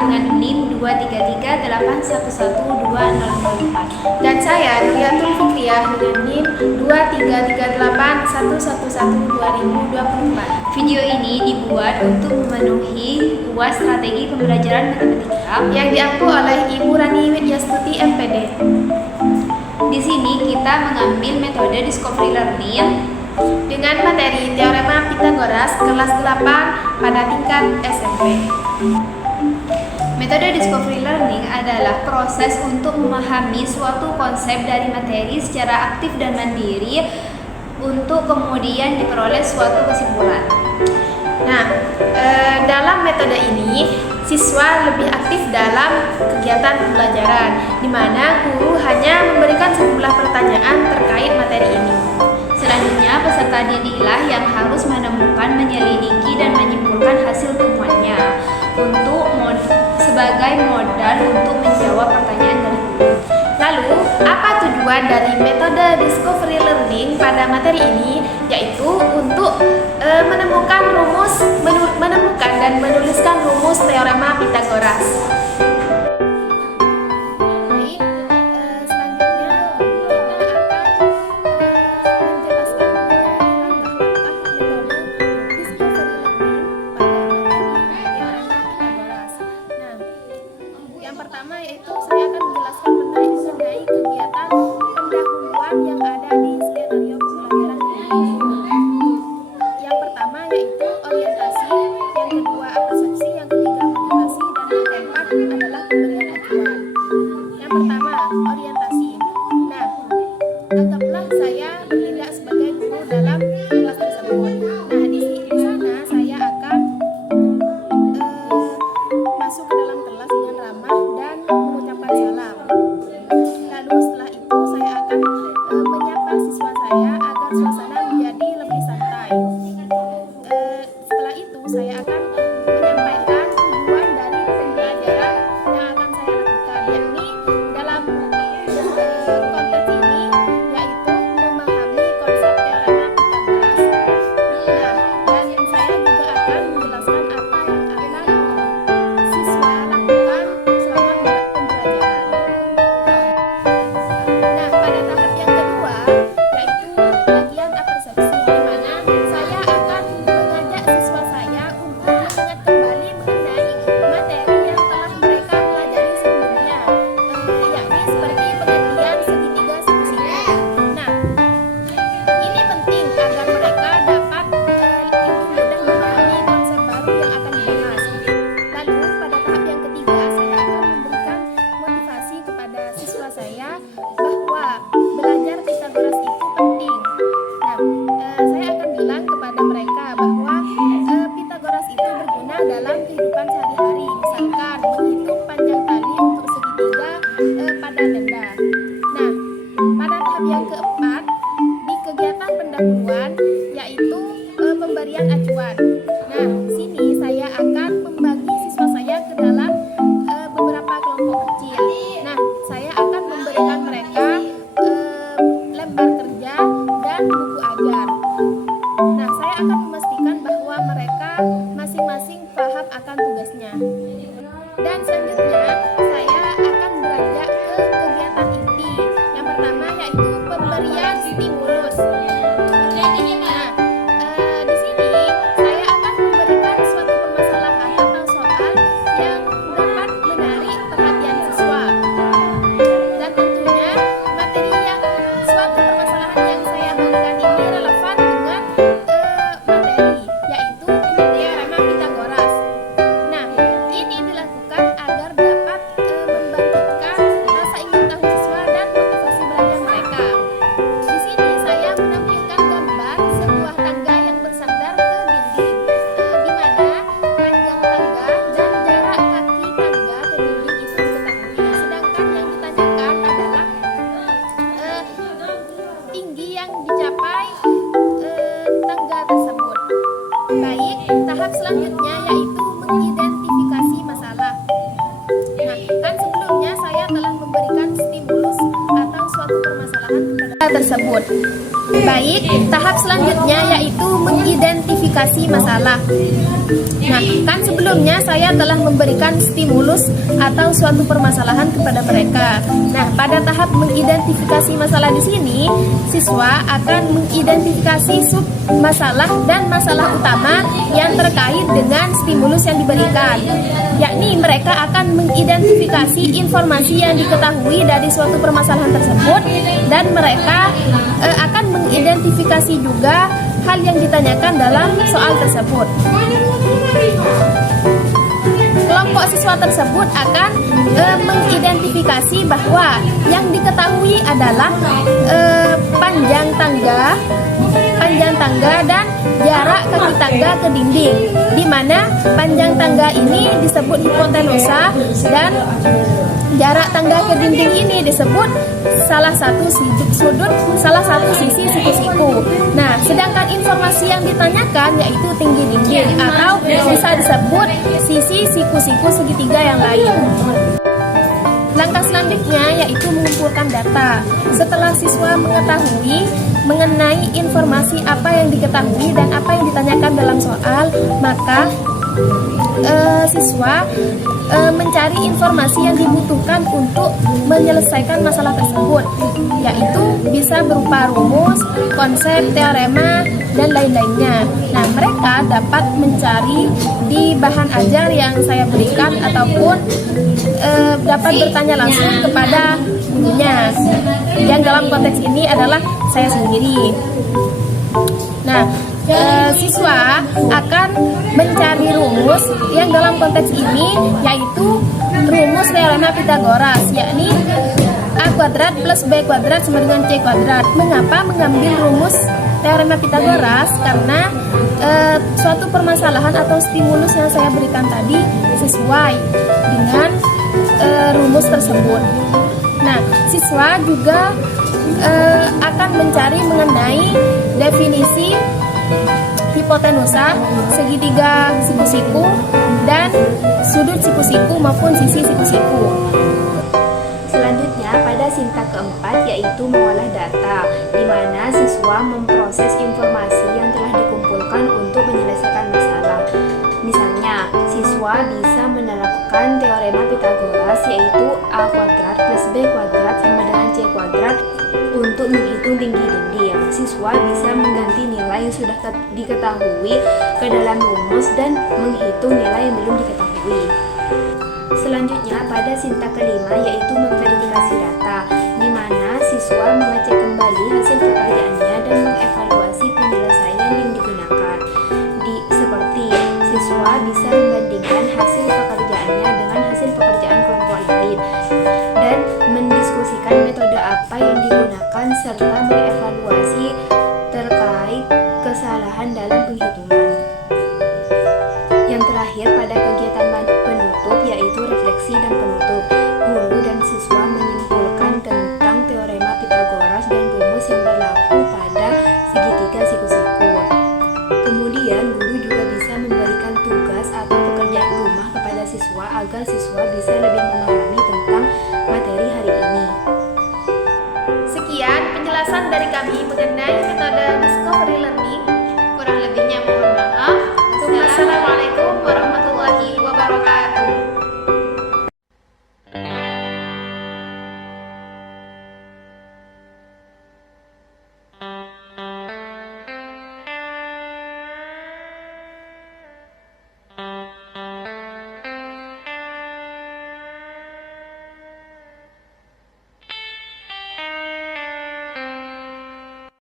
dengan NIM 233811204. Dan saya Nuriatul Fikriah dengan NIM 23381112024. Video ini dibuat untuk memenuhi UAS Strategi Pembelajaran Matematika yang diampu oleh Ibu Rani Widyastuti MPD. Di sini kita mengambil metode discovery learning dengan materi Teorema Pythagoras kelas 8 pada tingkat SMP. Metode discovery learning adalah proses untuk memahami suatu konsep dari materi secara aktif dan mandiri untuk kemudian diperoleh suatu kesimpulan. Nah, dalam metode ini siswa lebih aktif dalam kegiatan pembelajaran, di mana guru hanya memberikan sejumlah pertanyaan terkait materi ini. Selanjutnya, peserta didiklah yang harus menemukan, menyelidiki, dan menyimpulkan hasil temuannya sebagai modal untuk menjawab pertanyaan dari guru. Lalu, apa tujuan dari metode discovery learning pada materi ini? Yaitu untuk menemukan dan menuliskan rumus teorema Pythagoras. Yang pertama yaitu saya akan menjelaskan mengenai kegiatan pendahuluan yang ada di skenario pembelajaran ini. Yang pertama yaitu orientasi, yang kedua persepsi, yang ketiga motivasi, dan yang keempat adalah pemberian acuan. Yang pertama, orientasi. Nah, anggaplah saya bertindak sebagai guru dalam kelas tersebut. Nah, di sana saya akan masuk ke dalam kelas dengan ramah dan mengucapkan salam. Lalu setelah itu saya akan menyapa siswa saya agar suasana menjadi lebih santai. Setelah itu saya akan menyampaikan tujuan dari pembelajaran yang akan saya lakukan, yakni dalam konteks ini yaitu memahami konsep teorema Pythagoras. Nah, dan saya juga akan menjelaskan apa yang akan siswa lakukan selama pembelajaran. Nah, pada tahap yang kedua yaitu bagian apersepsi, di mana saya akan mengajak siswa saya untuk mengingat kembali mengenai materi yang telah mereka pelajari sebelumnya, yakni seperti pengertian segitiga segitiga. Nah, ini penting agar mereka dapat lebih mudah memahami konsep baru yang akan dibahas. Lalu pada tahap yang ketiga saya akan memberikan motivasi kepada siswa saya bahwa belajar Pythagoras itu penting. Nah, saya akan bilang kepada mereka bahwa Pythagoras itu berguna dalam kehidupan sehari-hari, misalkan menghitung panjang tali untuk segitiga pada tenda. Nah, pada tahap yang keempat di kegiatan pendahuluan yaitu pemberian acuan. Nah, sini saya akan membagi siswa saya ke dalam beberapa kelompok kecil. Nah, saya akan memberikan mereka lembar kerja dan buku ajar. Nah, saya akan memastikan bahwa mereka masing-masing paham akan tugasnya. Dan selanjutnya saya akan beranjak ke kegiatan inti. Yang pertama yaitu pemberian stimulus. Nah, di sini saya akan memberikan suatu permasalahan atau soal yang dapat menarik perhatian siswa. Dan tentunya materi yang suatu permasalahan yang saya bagikan ini relevan dengan materi, yaitu teorema Pythagoras. Nah, ini dilakukan agar dapat membangkitkan rasa ingin tahu siswa dan motivasi belajar mereka. Di sini saya tersebut. Baik, tahap selanjutnya yaitu mengidentifikasi masalah. Nah, kan sebelumnya saya telah memberikan stimulus atau suatu permasalahan kepada mereka. Nah, pada tahap mengidentifikasi masalah di sini, siswa akan mengidentifikasi sub masalah dan masalah utama yang terkait dengan stimulus yang diberikan. Yakni mereka akan mengidentifikasi informasi yang diketahui dari suatu permasalahan tersebut dan mereka akan mengidentifikasi juga hal yang ditanyakan dalam soal tersebut. Kelompok siswa tersebut akan mengidentifikasi bahwa yang diketahui adalah panjang tangga dan jarak kaki tangga ke dinding, di mana panjang tangga ini disebut hipotenusa dan jarak tangga ke dinding ini disebut salah satu sisi siku-siku. Nah, sedangkan informasi yang ditanyakan yaitu tinggi dinding atau bisa disebut sisi siku-siku segitiga yang lain. Langkah selanjutnya yaitu mengumpulkan data. Setelah siswa mengetahui mengenai informasi apa yang diketahui dan apa yang ditanyakan dalam soal, maka siswa mencari informasi yang dibutuhkan untuk menyelesaikan masalah tersebut, yaitu bisa berupa rumus, konsep, teorema, dan lain-lainnya. Nah, mereka dapat mencari di bahan ajar yang saya berikan ataupun dapat bertanya langsung kepada gurunya, yang dalam konteks ini adalah saya sendiri. Nah, siswa akan mencari rumus yang dalam konteks ini yaitu rumus teorema Pythagoras, yakni A kuadrat plus B kuadrat sama dengan C kuadrat. Mengapa mengambil rumus teorema Pythagoras? Karena suatu permasalahan atau stimulus yang saya berikan tadi sesuai dengan rumus tersebut. Nah, siswa juga akan mencari mengenai definisi hipotenusa, segitiga siku-siku, dan sudut siku-siku maupun sisi siku-siku. Selanjutnya pada sintak keempat yaitu mengolah data, di mana siswa memproses informasi yang telah dikumpulkan untuk menyelesaikan masalah. Misalnya, siswa bisa menerapkan teorema Pythagoras yaitu A kuadrat plus B kuadrat sama dengan C kuadrat untuk menghitung tinggi dinding. Siswa bisa mengganti nilai yang sudah diketahui ke dalam rumus dan menghitung nilai yang belum diketahui. Selanjutnya pada sintak kelima yaitu memverifikasi data, di mana siswa mengecek kembali hasil pekerjaannya dan mengevaluasi penyelesaian yang digunakan. Seperti siswa bisa membandingkan hasil pekerjaannya dengan hasil pekerjaan kelompok lain dan mendiskusikan metode apa yang digunakan serta mengevaluasi terkait kesalahan dalam penghitungan. Yang terakhir pada kegiatan penutup yaitu refleksi dan penutup. Guru dan siswa menyimpulkan tentang teorema Pythagoras dan rumus yang berlaku pada segitiga siku-siku. Kemudian guru juga bisa memberikan tugas atau pekerjaan rumah kepada siswa agar siswa bisa lebih memahami tentang materi hari ini. Sekian penjelasan dari kami mengenai